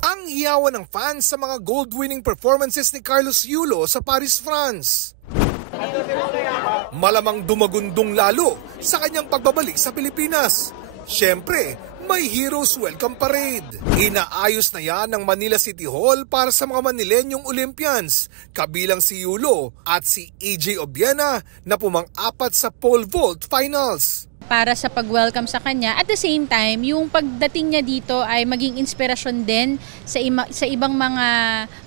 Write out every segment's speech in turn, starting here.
Ang hiyawan ng fans sa mga gold-winning performances ni Carlos Yulo sa Paris, France. Malamang dumagundong lalo sa kanyang pagbabalik sa Pilipinas. Siyempre, may Heroes Welcome Parade. Inaayos na yan ng Manila City Hall para sa mga Manilenyong Olympians, kabilang si Yulo at si AJ Obiena na pumang-apat sa pole vault finals. Para sa pag-welcome sa kanya. At the same time, yung pagdating niya dito ay maging inspirasyon din sa ibang mga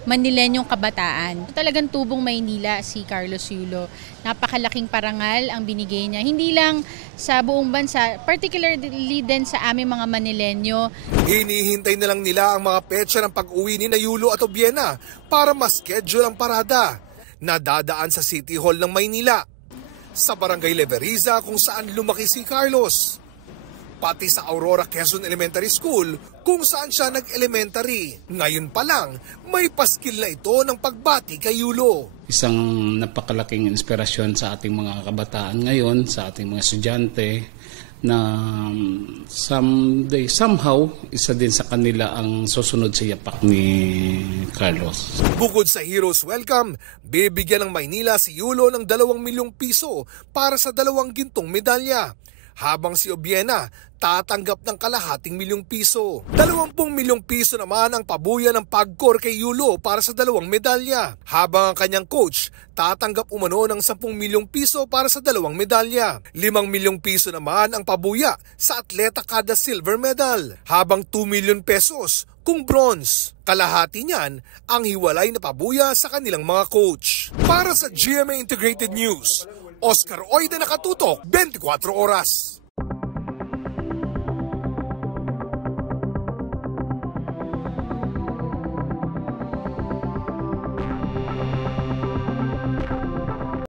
Manilenyong kabataan. Talagang tubong Maynila si Carlos Yulo. Napakalaking parangal ang binigay niya. Hindi lang sa buong bansa, particularly din sa aming mga Manilenyo. Hinihintay na lang nila ang mga petsa ng pag-uwi ni Yulo at Obiena para ma-schedule ang parada na dadaan sa City Hall ng Maynila, sa Barangay Leveriza kung saan lumaki si Carlos, pati sa Aurora Quezon Elementary School kung saan siya nag-elementary. Ngayon pa lang, may paskil na ito ng pagbati kay Yulo. Isang napakalaking inspirasyon sa ating mga kabataan ngayon, sa ating mga estudyante, na someday, somehow, isa din sa kanila ang susunod sa yapak ni Carlos. Bukod sa Heroes Welcome, bibigyan ng Maynila si Yulo ng 2 milyong piso para sa 2 gintong medalya, habang si Obiena tatanggap ng kalahating milyong piso. 20 milyong piso naman ang pabuya ng PAGCOR kay Yulo para sa 2 medalya, habang ang kanyang coach tatanggap umano ng 10 milyong piso para sa 2 medalya. 5 milyong piso naman ang pabuya sa atleta kada silver medal, habang 2 milyon pesos kung bronze. Kalahati niyan ang hiwalay na pabuya sa kanilang mga coach. Para sa GMA Integrated News, Oscar Oida, nakatutok 24 oras.